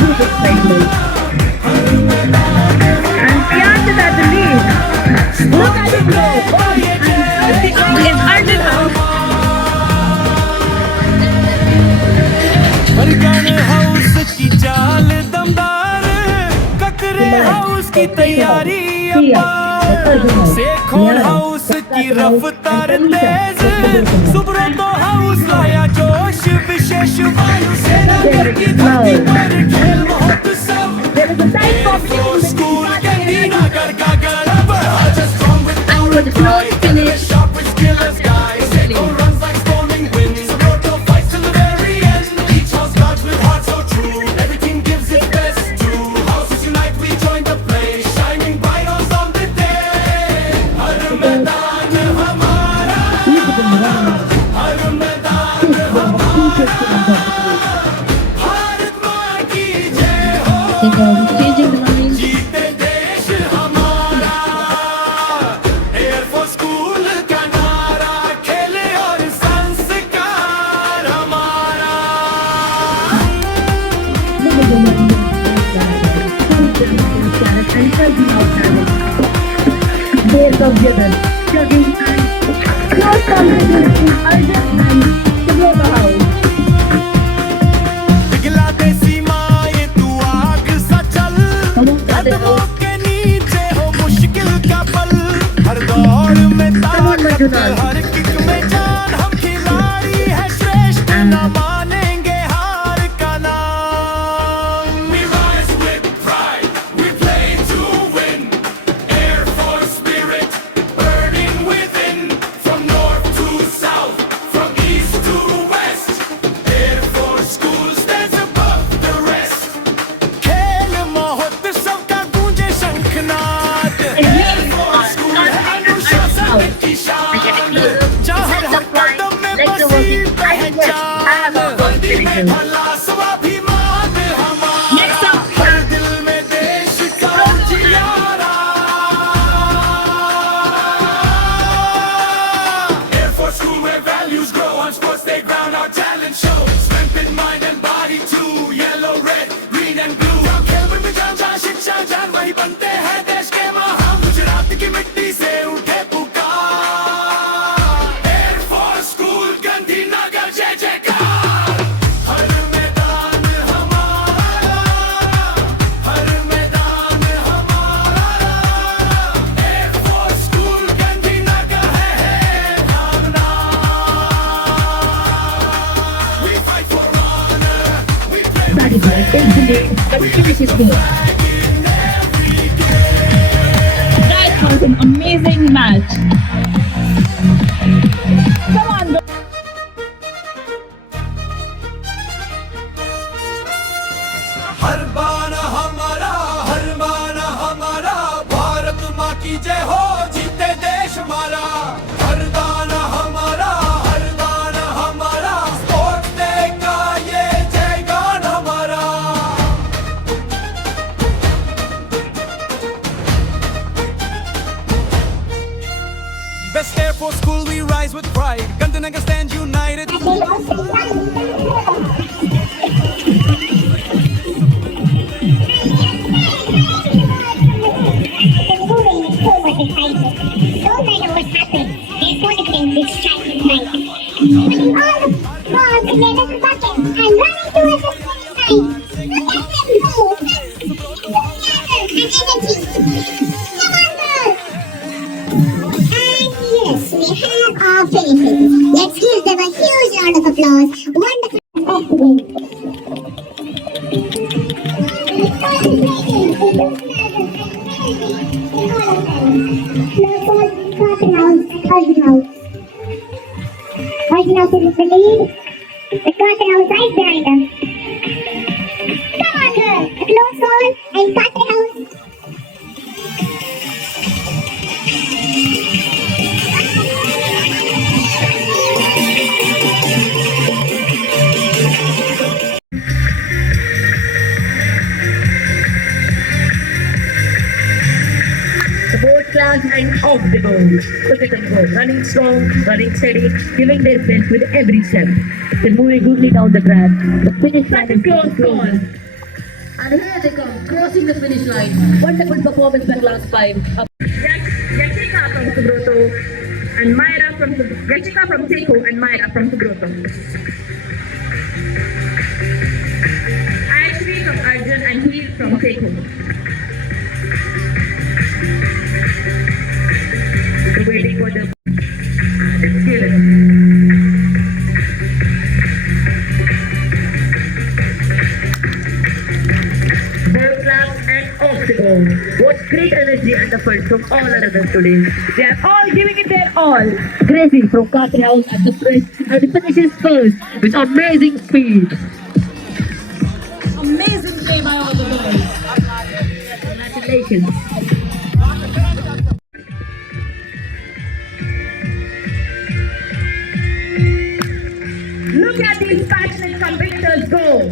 Good excitement. And Priyansh is at the lead. Look at him go. And it's Arjun out. बरगन house की चाल दमदार, ककरे house की तैयारी अपार, सेखोन हाउस की रफ्तार तेज, सुब्रतो हाउस लाया जोश विशेष, वायुसेना की धरती पर खेल महोत्सव, स्कूल गांधीनगर का गर्व, just strong with power and pride, the sharpest killers guys, Seiko runs like storming winds, Subrata fights till the very end, each house guards with heart so true, every team gives its best too, houses unite, we join the play, shining bright on the day, har मैदान हमारा, हर मैदान हमारा, भारत माँ की जय हो, जीते देश हमारा, एयरफोर्स स्कूल का नारा, खेले और संस्कार हमारा। Days of Gibbon, jogging and close competition in Arjun and Subrata House. पिघला दे सीमा ये तू आग सा चल, कदमों के नीचे हो मुश्किल का पल, हर दौड़ में ताकत, हर किक में जान, हम खिलाड़ी है श्रेष्ठ, ना मानेंगे हार का नाम। We rise with pride, we play to win, Air Force spirit burning within, from north to south, from east to west, Air Force School stands above the rest. खेल महोत्सव का गूंजे शंखनाद, Air Force School है अनुशासन की शान, जहाँ हर कदम में बसी पहचान, वर्दी में भला स्वाभिमान हमारा, हर दिल में देश का उजियारा। Air Force School where values grow, on sports they ground our talent show, strength in mind and body too, yellow, red, green and blue, खेल में भी जान जहाँ शिक्षा जान, वही बनते हैं देश के महान, गुजरात की मिट्टी से उठे पुकार, Air Force School गांधीनगर जय जयकार, हर मैदान हमारा, हर मैदान हमारा, Air Force School गांधीनगर है भावना। We fight for honor, we play That is why take the lead, but finish is good. That was an amazing match. Come on, girls. हर बाना हमारा, भारत माँ की जय हो, जीते देश हमारा, हर दाना हमारा, स्पोर्ट्स डे का ये जय गान हमारा। Best Air Force School, we rise with pride, Gandhinagar stand united. Let's give them a huge round of applause. Wonderful. Arjun House is the lead. The Carter House right behind them. Come on, girl. A close call and Carter House. Support class and off they go. Look at them go. Running strong, running steady, giving their best with every step. They're moving goodly down the track. The finish line is close. And here they come, crossing the finish line. Wonderful performance by class 5. Jessica from Subroto and Myra from Jessica from Seiko and Myra from Subroto. Ashri from Arjun and he from Seiko. So waiting for the skill. What great energy and effort from all our other students. They are all giving it their all. Gracie from Carter House at the press and finishes first with amazing speed. Amazing play by all the boys. Congratulations. Look at these passionate competitors go.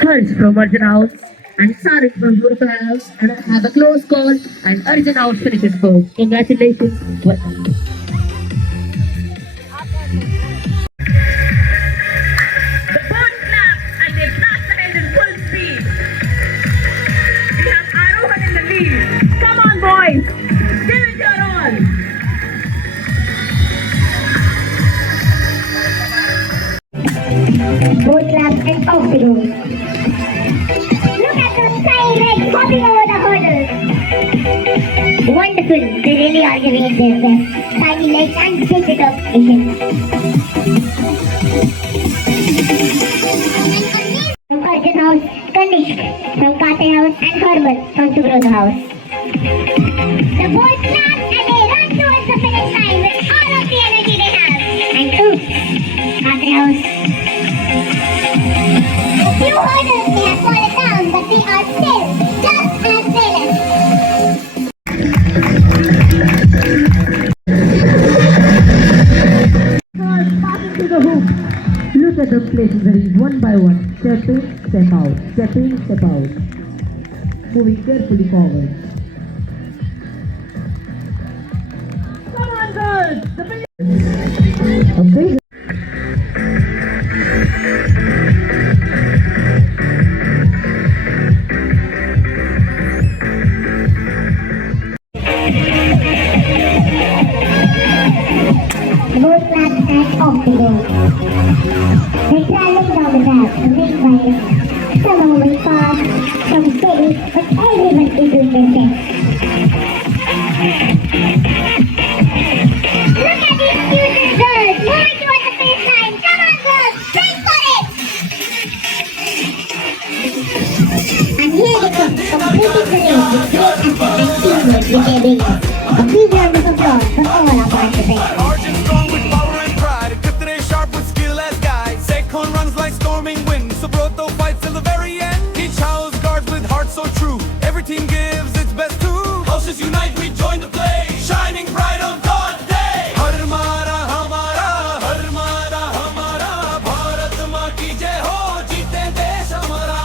Harsh from Arjun House and Sarik from Burka House and have a close call and Arjun House finishes first. Congratulations. The boat clap and they blast ahead in full speed. We have Arohan in the lead. Come on, boys. Give it your all. Both laps and off they go. Look at those flying legs hopping over the hurdles. Wonderful. They really are giving it their best. Tiny legs and big determination. From Arjun House, Kanishk from Carter House and Herman from Subroto House. The boys clap and they run towards the finish line with all of the energy they have. And oops, Carter House. Few hurdles they have fallen down, but they are still just as fearless. Cars passing to the hoop. Look at them placing the rings one by one. Step in, step out. Step in, step out. Moving carefully forward. Come on, girls. Amazing. Both laps and off they go. They're traveling down the path, amazed by it. Some are moving fast, some steady, but everyone is doing their best. Look at these cute girls moving towards the finish line. Come on, girls, fight for it! And here they come, completing the race with great effort and teamwork with their bringers. A big round of applause for all our participants. Arjun strong with power and pride. Katre sharp with skill as guide. Sekhon runs like storming wind. Subroto fights till the very end. Each house guards with heart so true. Every team gives its best too. Houses unite, we join the play. Shining bright on Dawn Day. Har mara hamara, Bharat maa ki jai ho, jeete desh hamara.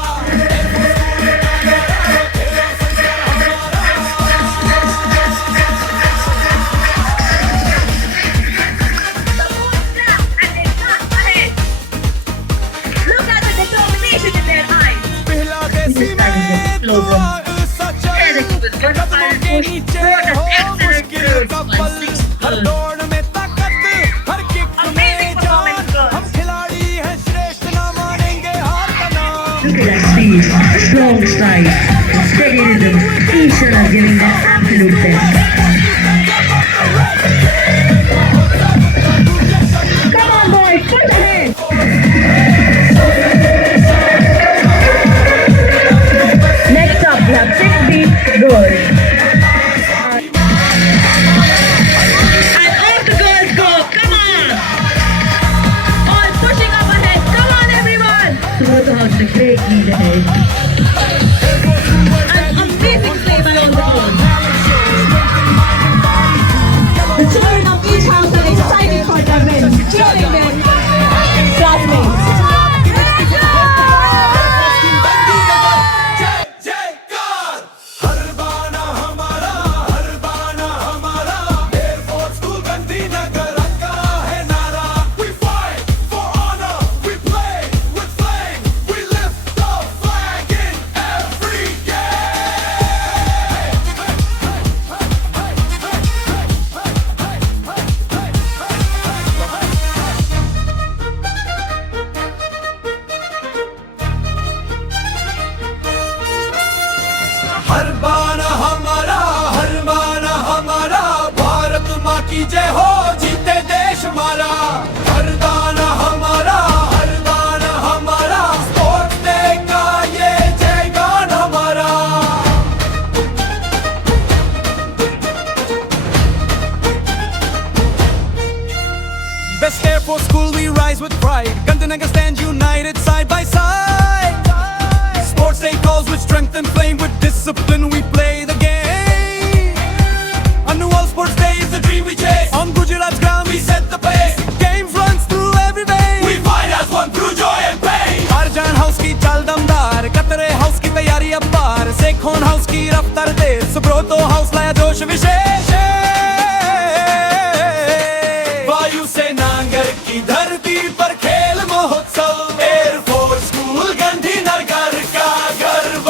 Look at the determination in their eyes. पहला देसी में दुआ सच्चा कदमों के नीचे हो मुश्किल का पल हर दौड़ में ताकत हर किक में जान हम खिलाड़ी हैं श्रेष्ठ ना मानेंगे हार का नाम Look at that speed, strong stride, steady rhythm. Each one are giving their absolute best. Come on, boys, push ahead. Next up, we have 6-beat girls. And off the girls go. Come on. All pushing up ahead. Come on, everyone. Subroto House is a great lead ahead. An amazing play by all the girls. The children of each house are excited for their wins, cheering their classmates. जय जयकार हर बाना हमारा air force school Gandhinagar का है नारा we fight for honor we play Best Air Force school, we rise with pride. Gandhinagar stand united side by side. Sports day calls with strength and flame. With discipline, we play the game. Annual Sports Day is the dream we chase. On Gujarat's ground, we set the pace. Games runs through every vein. We fight as one through joy and pain. Arjan House की चाल दमदार, कतरे house की तैयारी अब पार, Sekhon house की रफ्तार तेज, Subroto house लाया जोश विशेष। वायु सेनांगर की धरती पर खेल महोत्सव, एयरफोर्स स्कूल गांधीनगर का गर्व।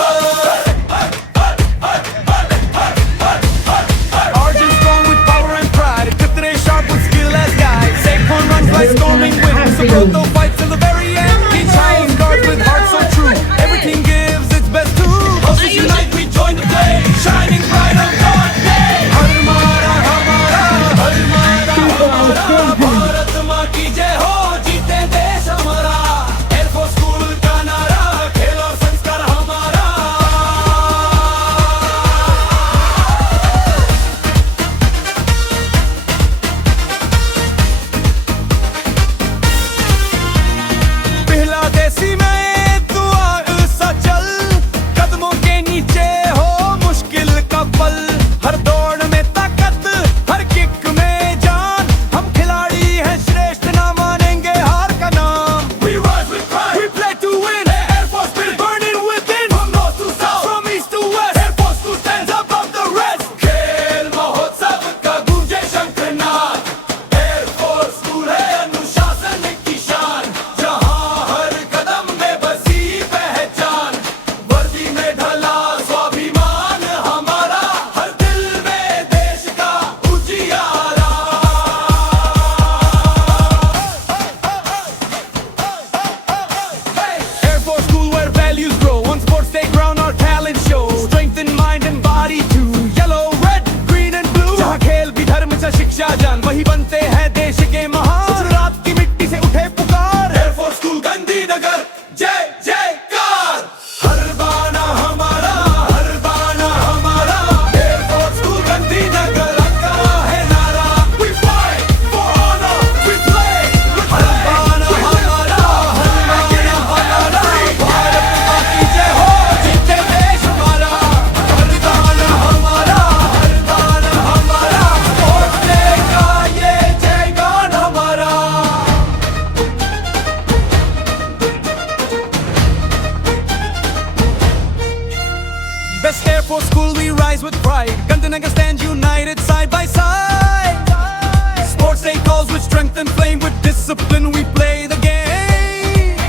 Arjun strong with power and pride, Katre sharp with skill as guide, Sekhon runs like storming winds, Subroto fights till the very end. Each house guards with heart so true, every team gives its best too. Houses unite, we join the play, shining bright on God day. Har mara hamara, har mara hamara, Bharat maa ki jai ho, jeete desh hamara. Air Force School ka naara, khel aur sanskar hamara. पहला देसी में दुआ सा चल, कदमों के नीचे हो मुश्किल का पल, हर दौड़ में ताकत, हर किक में जान, हम खिलाड़ी हैं श्रेष्ठ, ना मानेंगे हार का नाम। We rise with pride, we play to win, Air Force spirit burning within, from north to south, from east to west, Air Force School stands above the rest। खेल महोत्सव का गूंजे शंखनाद, Air Force School है अनुशासन की शान, जहां हर कदम में बसी पहचान, वर्दी में ढला स्वाभिमान हमारा, हर दिल में देश का उजियारा। Air Force School where values grow, on sports day ground our talent show, strength in mind and body too, yellow, red, green and blue, जहाँ खेल भी धर्म से शिक्षा जान, वही बनते हैं देश के महान। गुजरात की मिट्टी से उठे पुकार, Air Force School गांधीनगर जय जयकार। हर बाना हमारा, हर बाना हमारा, Air Force School गांधीनगर का है नारा। We fight for honor, we play with pride। हर बाना हमारा, हर बाना हमारा, भारत माँ की जय हो, जीते देश हमारा। हर बाना हमारा, हर बाना हमारा, स्पोर्ट्स डे का ये जयगान हमारा। Best Air Force School, we rise with pride. Gandhinagar stand united side by side. Sports day calls with strength and flame. With discipline, we play the game.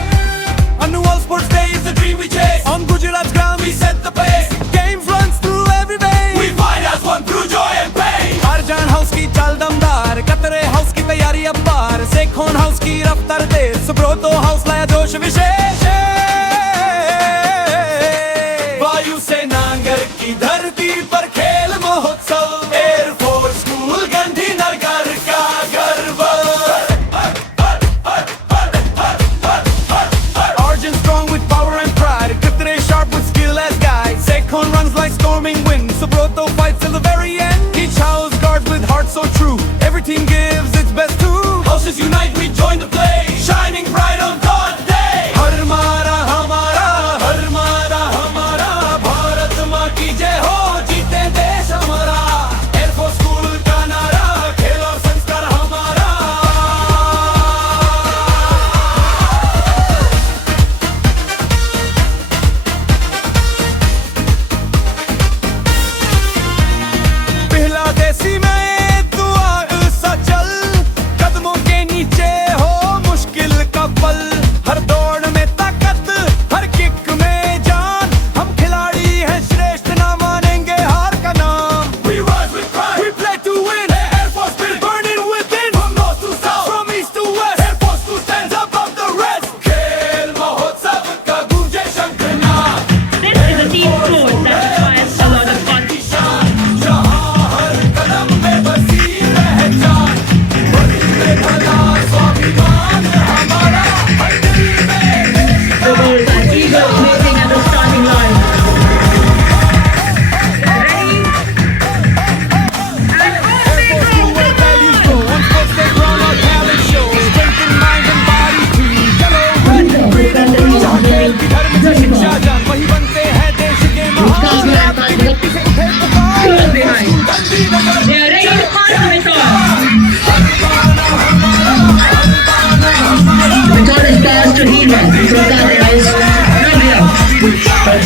Annual Sports Day is the dream we chase. On Gujarat's ground, we set the pace. Games runs through every vein. We fight as one through joy and pain. Arjan House की चाल दमदार, कतरे house की तैयारी अब पार, Sekhon house की रफ्तार तेज, Subroto house लाया जोश विशेष। वायु सेनांगर की धरती पर खेल महोत्सव, एयर फोर्स स्कूल गांधीनगर का गर्व। Arjun strong with power and pride, Katre sharp with skill as guide, Sekhon runs like storming winds, Subroto fights till the very end. Each house guards with heart so true, every team gives its best too. Houses unite, we join the play, shining bright on God day. हर मारा हमारा, हर मारा हमारा, भारत माँ की जय हो, जीते देश हमारा। Air Force School का नारा, खेल और संस्कार हमारा। पहला देसी में दुआ सा चल, कदमों के नीचे हो मुश्किल का पल,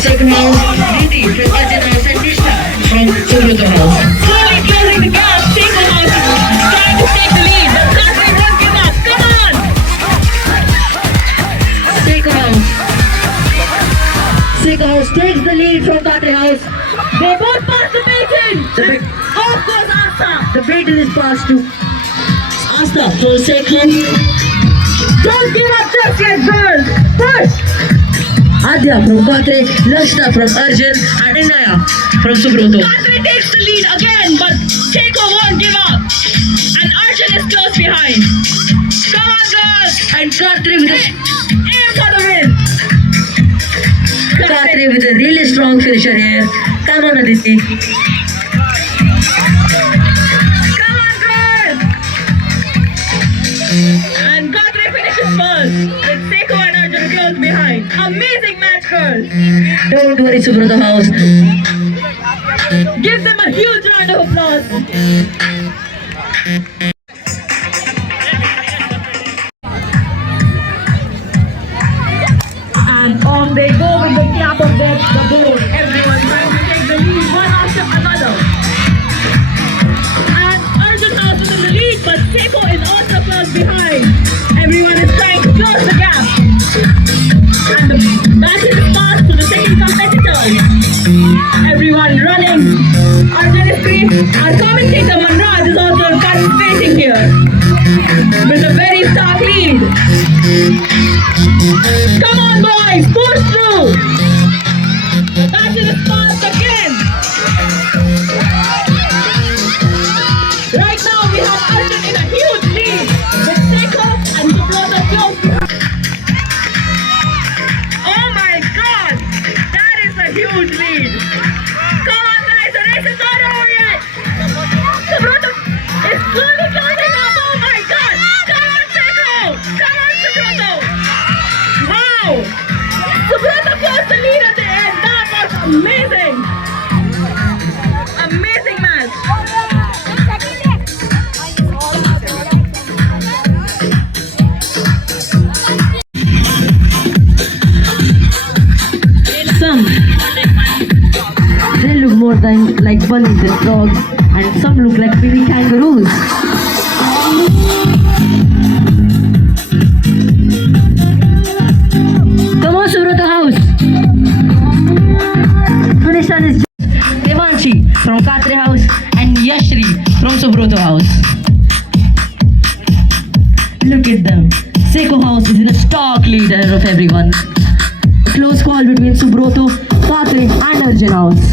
Second house, Niti from Arjun House and Nishta from Subroto House. Slowly closing the gap. Seiko House is trying to take the lead. The Katri won't give up. Come on. Second house. Second house takes the lead from Katri House. They both passed the baton. The big- Off goes Asta. The baton is passed to Asta for second. Don't give up just yet, girls. Push. Adya from Katri, Lakshna from Arjun and Inaya from Subroto. Katri takes the lead again, but Seiko won't give up. And Arjun is close behind. Come on, girls. And Katri with a Aim for the win. Katri with a really strong finisher here. Come on, Aditi. Come on, girls. And Katri finishes first with Seiko and Arjun close behind. Amazing match, girls. Don't worry, Subroto House. Give them a huge round of applause. And on they go with the clap of the board. Everyone trying to take the lead one after another. And Arjun House is in the lead, but Seiko is also close behind. Everyone is trying to close the gap. And the match is passed to the second competitors. Everyone running. Arjun is free. Our commentator Manraj is also participating here with a very stark lead. Come on, boys, push through. The match is passed again. Right now we have Arjun in a huge lead with Seiko and Subroto close behind. Oh my God, that is a huge lead. Come on, guys, the race is not over yet. Subroto is slowly closing up. Oh my God, come on, Seiko. Come on, Subroto. Wow! Subroto closed the lead at the end. That was amazing. Amazing match. Some they look more than like bunnies and frogs, and some look like baby kangaroos. Come on, Subroto House. Finish line is Devanshi from Katri House and Yashri from Subroto House. Look at them. Seiko House is in a stark lead ahead of everyone. A close call between Subroto, Katri and Arjun House.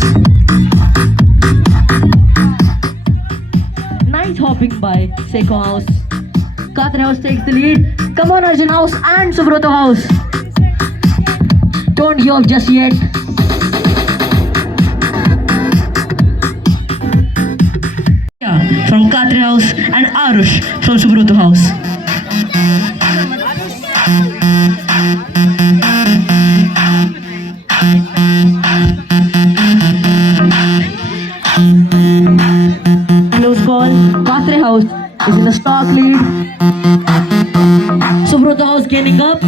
Nice hopping by Seiko House. Katri House takes the lead. Come on, Arjun House and Subroto House. Don't give up just yet. From Katri House and Arush from Subroto House. Close call. Katri House is in a stark lead. Subroto House gaining up.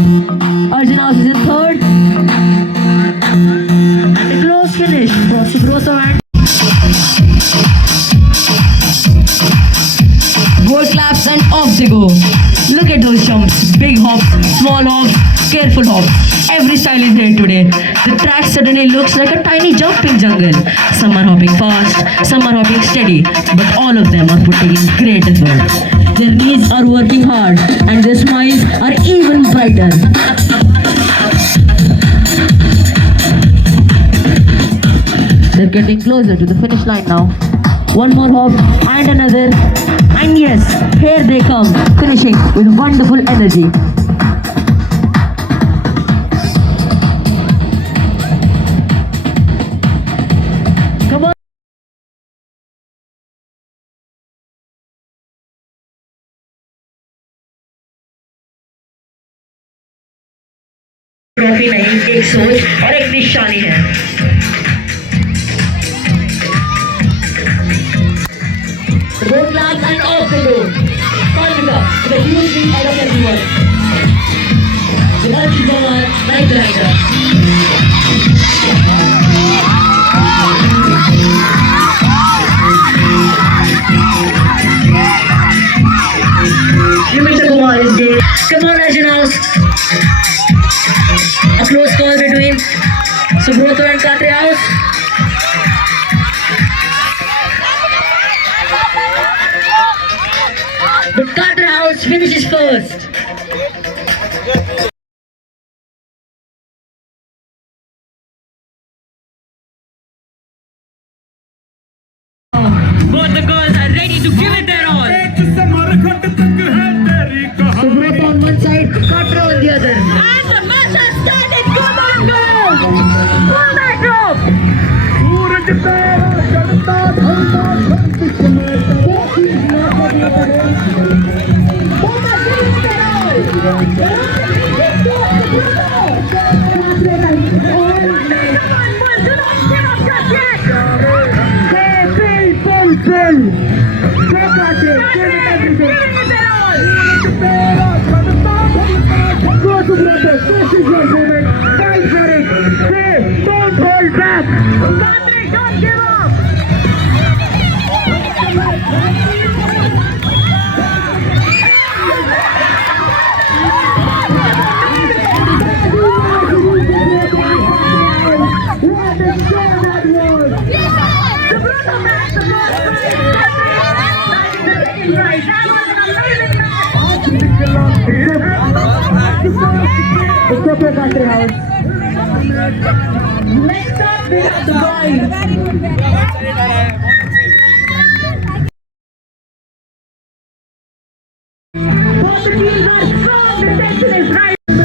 Arjun House is in third. And a close finish for Subroto and goal claps and off they go. Look at those jumps. Big hops, small hops, careful hops. Every style is here today. The track suddenly looks like a tiny jumping jungle. Some are hopping fast, some are hopping steady, but all of them are putting in great effort. Their knees are working hard and their smiles are even brighter. They're getting closer to the finish line now. One more hop and another. And yes, here they come, finishing with wonderful energy. Come on. Trophy नहीं, एक सोच और एक निशानी है. Both laps and off they go. Karnika with a huge lead out of everyone. Devanshi Jawan, Night Rider. Come on, Arjun House. A close call between Subroto and Katre House. But Katre House finishes first. Both the girls are ready to give it their all. Subroto on one side, Katre on the other. And the match has started. Come on, girls. Pull that rope. Don't give up! It's okay, Katre House. Next up, we have the boys. Both the teams are strong. The tension is right. And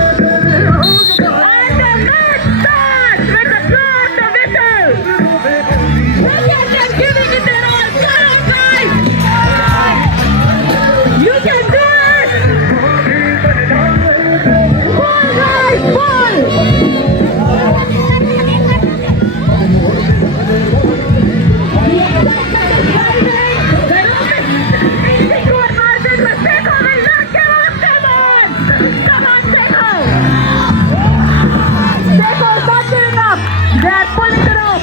the match starts with the blow of the whistle. Look at them giving it their all. Come on, guys. You can do it. Pull, guys, pull. They're pulling it up.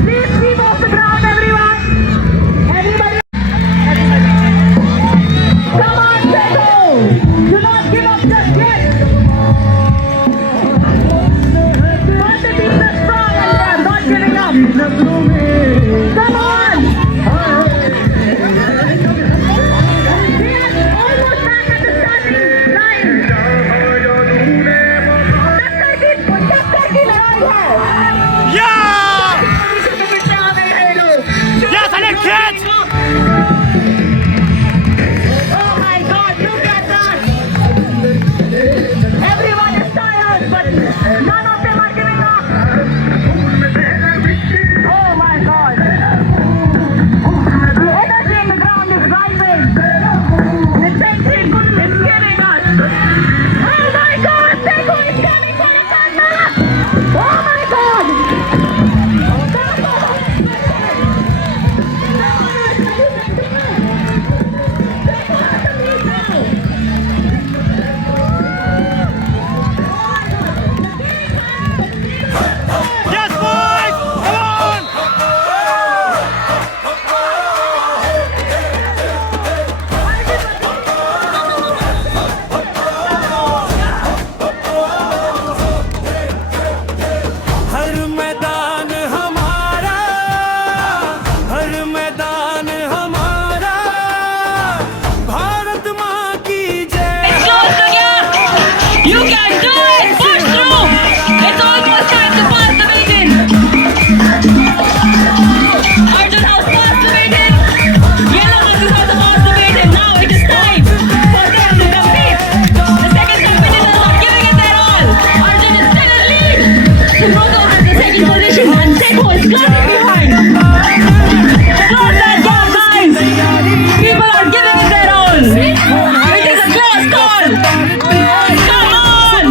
Please keep off the ground, everyone. Everybody. Come on, Seiko. Do not give up just yet. But the team is strong and they are not giving up. Come on. We are almost back at the starting line. Yes, I did catch! Oh my God, look at that! Everyone is tired, but none of them are giving up. Oh my God! The energy in the ground is rising. The tension is giving us. Oh my God! Seiko is coming for the comeback! Oh my God! Yes, boys! Come on! हर मैदान हमारा, हर मैदान हमारा, भारत माँ की जय। Close the gap! You can do it! Push through! It's almost time to pass the maiden! Arjun House passed the maiden! Yellow House is about to pass the maiden. Now it is time for them to compete! The second competitors are giving it their all! Arjun is still in lead! Subroto has the second position and Seiko is closing behind! Close that gap, guys! People are giving it their all! It is a close call! Come on!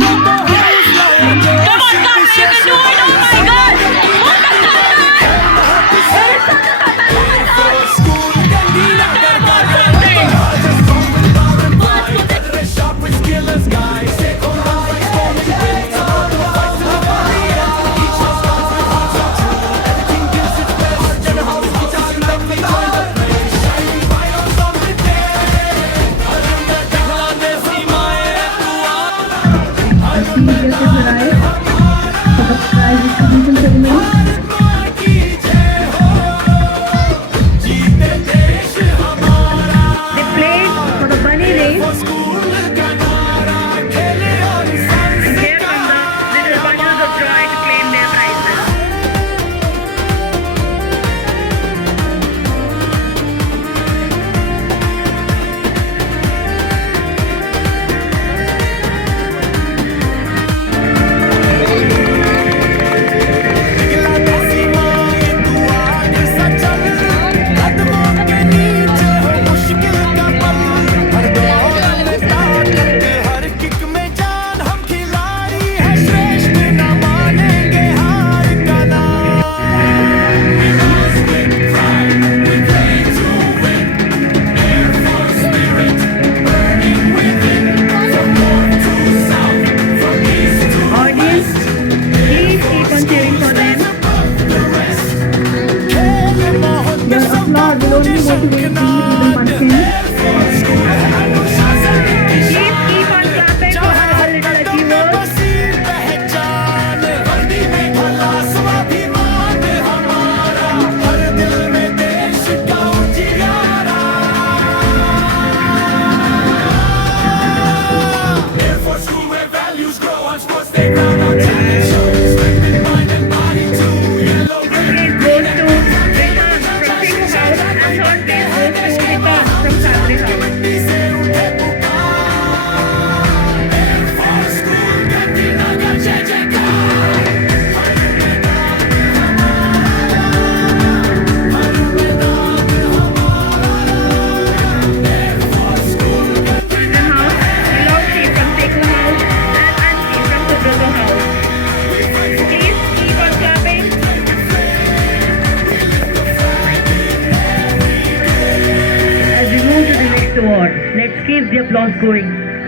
Let's keep the applause going.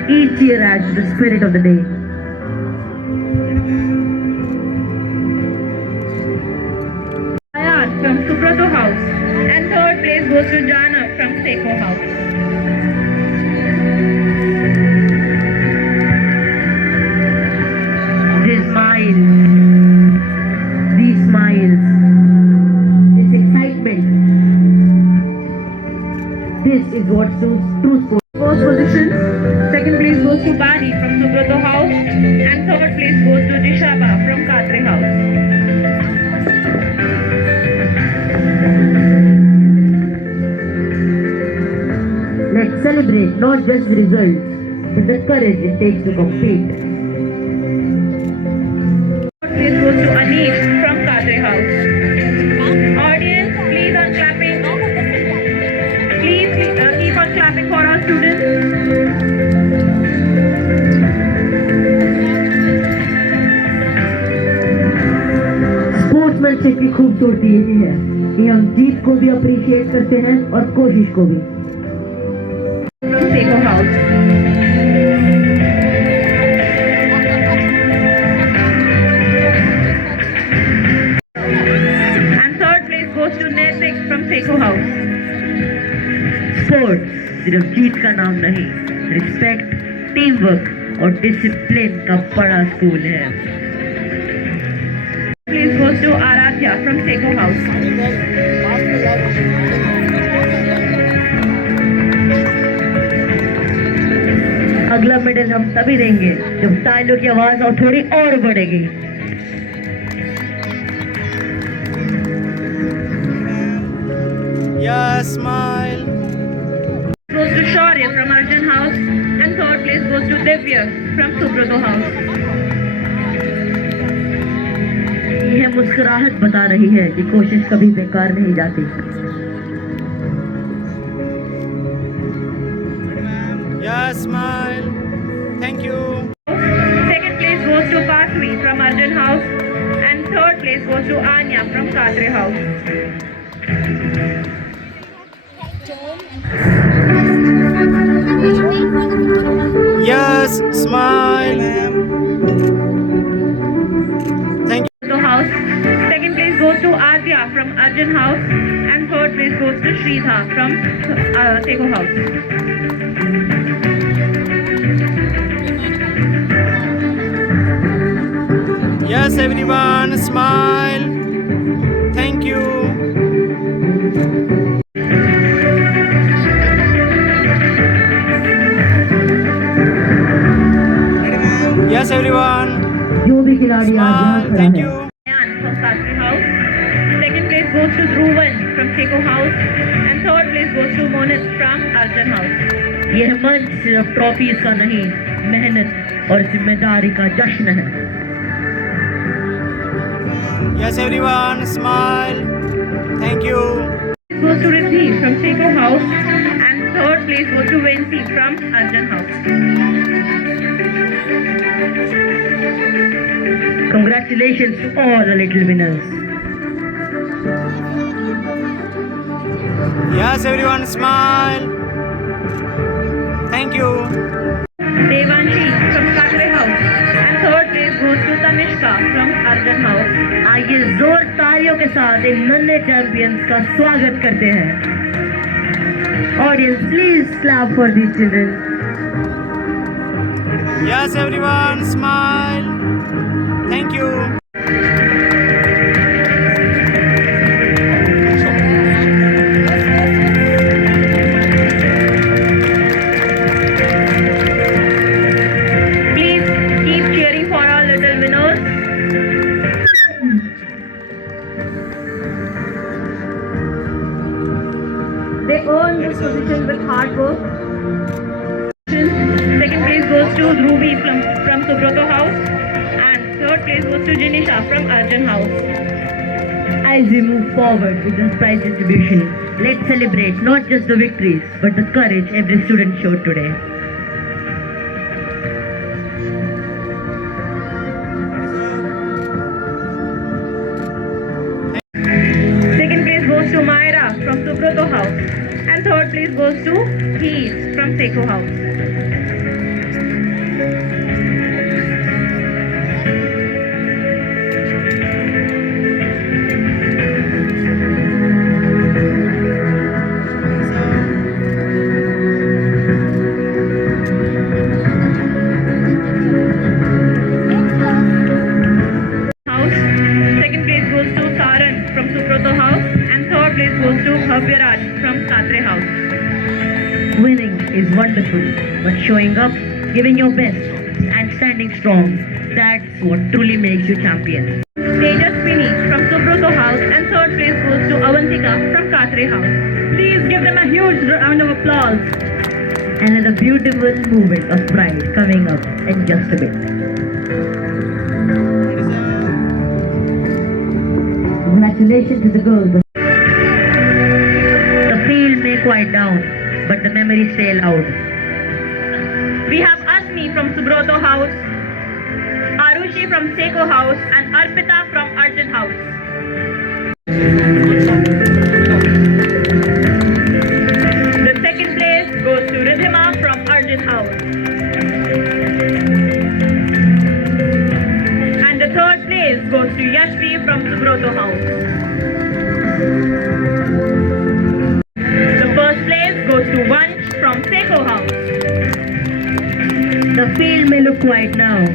Each cheer adds to the spirit of the day. Ayan from Subrato House. And third place goes to Jana from Seiko House. These smiles, this excitement, this is what true sport. First position, second place goes to Bani from Subrato House. And third place goes to Dishaba from Katre House. Let's celebrate not just the results, but the courage it takes to compete. This goes to Anish from Katre House. Audience, please on clapping. Please keep on clapping for our students. Sportsmanship की खूबसूरती यही है कि हम जीत को भी appreciate करते हैं और कोशिश को भी. From Seiko House. And third place goes to Netik from Seiko House. Sports सिर्फ जीत का नाम नहीं, रिस्पेक्ट, टीम वर्क और डिसिप्लिन का बड़ा स्कूल है. Place goes to Aradhya from Seiko House. अगला मेडल हम तभी देंगे जब तालियों की आवाज और थोड़ी और बढ़ेगी. Yeah, smile. Goes to Shaurya from Arjun House. And third place goes to Divya from Subrato House. यह मुस्कुराहट बता रही है कि कोशिश कभी बेकार नहीं जाती. Yeah, smile. Thank you. Second place goes to Pasmi from Arjun House. And third place goes to Anya from Katre House. Yes, smile. Thank you. The house. Second place goes to Adya from Arjun House. And third place goes to Shridha from Seiko House. Yes, everyone, smile. Thank you. Yes, everyone. जो भी खिलाड़ी आज यहाँ Smile. खड़ा Thank है, you. Ayan from Katre House. Second place goes to Dhruvan from Seiko House. And third place goes to Monit from Arjun House. यह मंच सिर्फ ट्रॉफीज का नहीं, मेहनत और जिम्मेदारी का जश्न है. Yes, everyone, smile. Thank you. This goes to Riddhi from Seiko House. And third place goes to Vensi from Arjun House. Congratulations to all the little winners. Yes, everyone, smile. Thank you. Devanshi from Katre House. And third place goes to Tanishka from Arjun House. आइए जोर तालियों के साथ इन नन्हे champions का स्वागत करते हैं. Audience, please clap for these children. Yes, everyone, smile. Thank you. Please keep cheering for our little winners. They earned this position with hard work. Second place goes to Dhruvi from Subrato House. And third place goes to Jinisha from Arjun House. As we move forward with the prize distribution, let's celebrate not just the victories, but the courage every student showed today. Second place goes to Myra from Subrato House. And third place goes to Heath from Seiko House. House. Second place goes to Saran from Suproto House. And third place goes to Bhavyaraj from Katre House. Winning is wonderful, but showing up, giving your best, and standing strong, that's what truly makes you champion. Tejas Pini from Suproto House. And third place goes to Avantika from Katre House. Please give them a huge round of applause. Another beautiful moment of pride coming up in just a bit. Congratulations to the girls. The field may quiet down, but the memories stay loud. We have Asmi from Subroto House, Arushi from Seiko House, and Arpita from Arjun House. The second place goes to Ridhima from Arjun House. And the third place goes to Yashvi from Subroto House. The first place goes to Vansh from Seiko House. The field may look quiet now,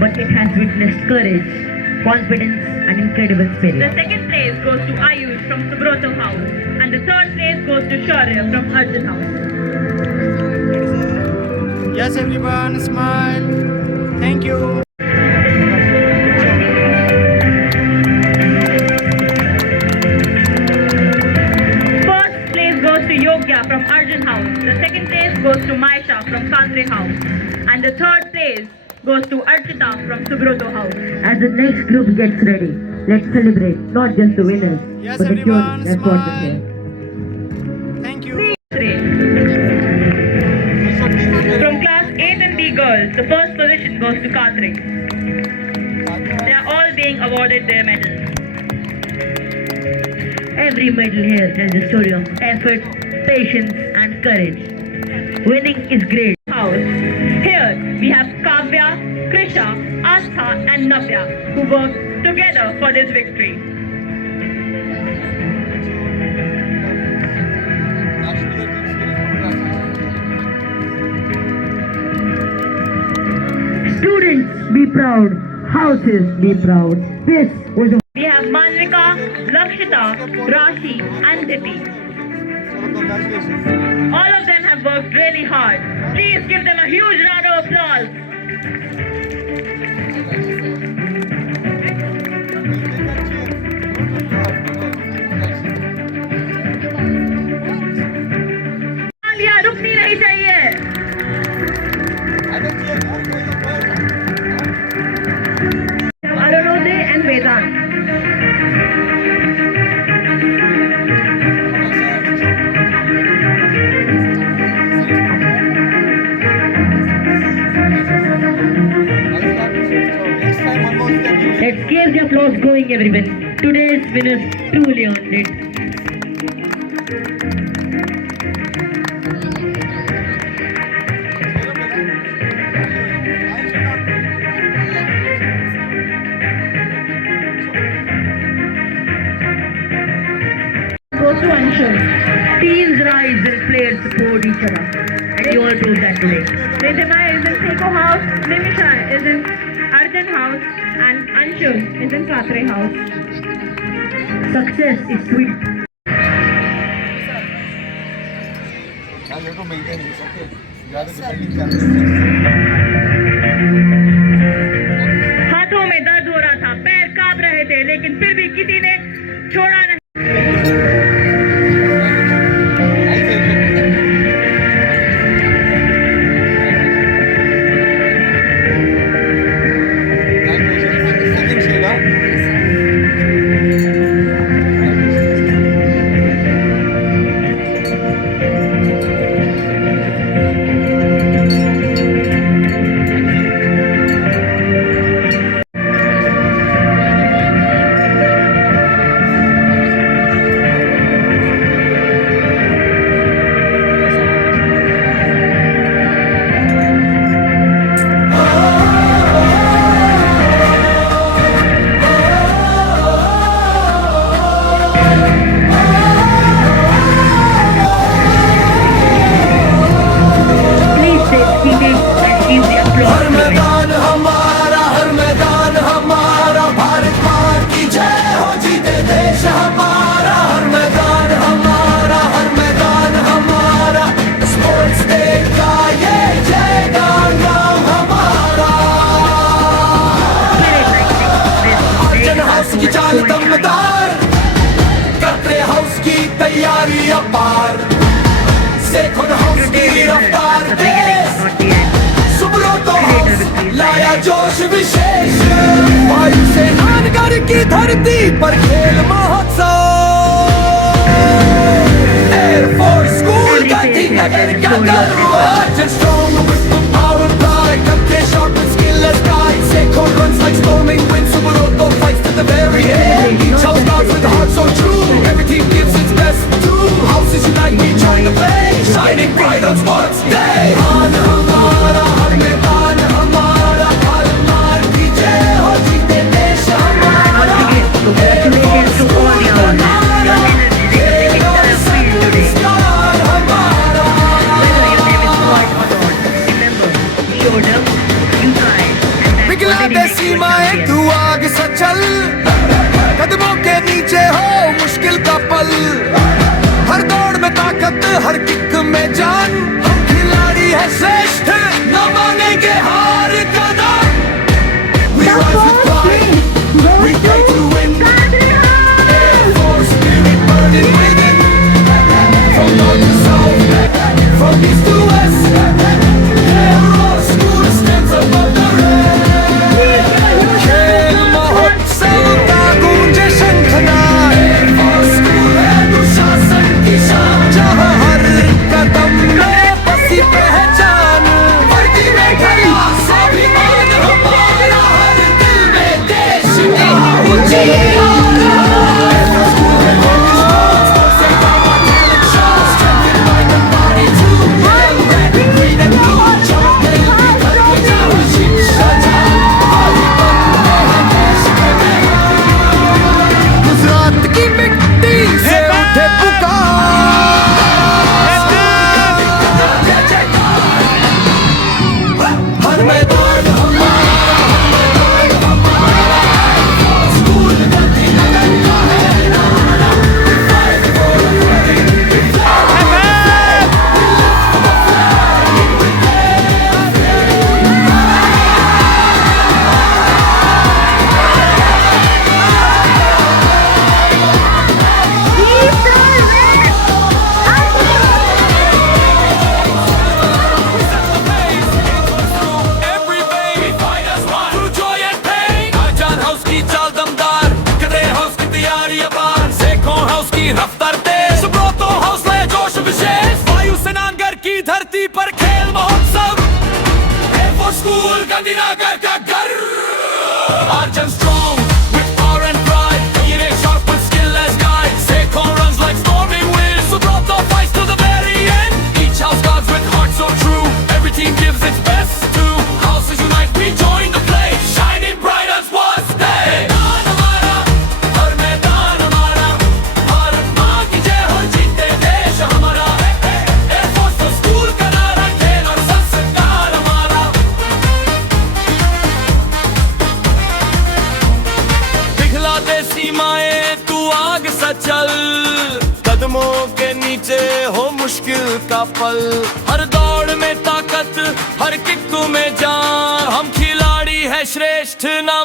but it has witnessed courage, confidence, and incredible The spirit. second place goes to Ayush from Subroto House. And the third place goes to Shaurya from Arjun House. Yes, everyone, smile. Thank you. First place goes to Yogya from Arjun House. The second place goes to Maisha from Katre House. And the third place goes to Archita from Subroto House. As the next group gets ready, let's celebrate not just the winners, Yes, but the everyone, journey that brought them smile. here. Thank you. From class 8 and B girls, the first position goes to Katre. They are all being awarded their medals. Every medal here tells a story of effort, patience, and courage. Winning is great. House. Here we have Kavya, Krisha, Astha and Navya who worked together for this victory. Students, be proud. Houses, be proud. This was a We have Manvika, Lakshita, Rashi and Diti. All of them have worked really hard. Please give them a huge round of applause. तालियां रुकनी नहीं चाहिए। Arunodey and Vedant. Let's keep the applause going, everyone. Today's winners truly earned it. Goes to Anshul. Teams rise and players support each other. And you all proved that today. Ridhima is in Seiko House, Nimisha is in Arjun House, and Anshul is in Katre House. Success is sweet. हाथों में दर्द हो रहा था, पैर कांप रहे थे, लेकिन फिर भी किसी ने छोड़ा नहीं। की धरती पर खेल महोत्सव एयरफोर्स स्कूल गांधीनगर का गर्व just strong with the power and pride come play sharp and skillless guide Seiko runs like storming winds Subaruto fights to the very end each house starts with a heart so true every team gives its best two houses unite we join the play shining bright on sports day Han hamara har मैदान हमारा हर मार की जय हो जीते देश हमारा Congratulations to all the star हमारा Whether your name is Scott or not, remember, show up, you try, and that's पिघला what दे really सीमाएं तू आगे से चल कदमों के नीचे हो मुश्किल का पल हर दौड़ में ताकत हर किक में जान हम खिलाड़ी है श्रेष्ठ न मानेंगे हार का दान We rise with pride we play to win Air Force spirit burning within from north to south from east to west Air Force school stands above the rest खेल महोत्सव का गूंजे शंखनाद Air Force school है अनुशासन की शान जहाँ हर कदम में बसी पहचान वर्दी में ढला स्वाभिमान हमारा हर दिल में देश की ऊंची Air Force school है sports से गावा talent shows strengthened by the body to yell red green and blue champion की घर पे जाओ शिक्षा जाओ वाली बंदे हैं देश के मेहमान गुजरात की मिट्टी से उठे पुकार जय जयकार हर मैदान हमारा स्कूल गांधीनगर का है नारा Fight for the flag Every day we fight as one through joy and pain आजान हाउस की चाल दमदार कदे हाउस की तैयारी अपार सेको हाउस की रफ्तार तेज सुब्रोतो हाउस में जोश विशेष वायु सेनांगर की धरती पर खेल महोत्सव एयरफोर्स स्कूल गांधीनगर का गर्व Arjun strong with power and pride Ire sharp with skill as guide Seiko runs like storming winds Subrato fights to the very end Each house guards with heart so true Every team gives its best to houses unite we join the play Shining bright on sports day मैदान हमारा हर मैदान हमारा भारत माँ की जय हो जीते देश हमारा एयरफोर्स तो स्कूल का नारा खेल और संस्कार हमारा पिघला दे सीमाएं तू आग सा चल कदमों के नीचे हो मुश्किल का पल हर दौड़ में ताकत हर किक में जान हम खिलाड़ी है श्रेष्ठ न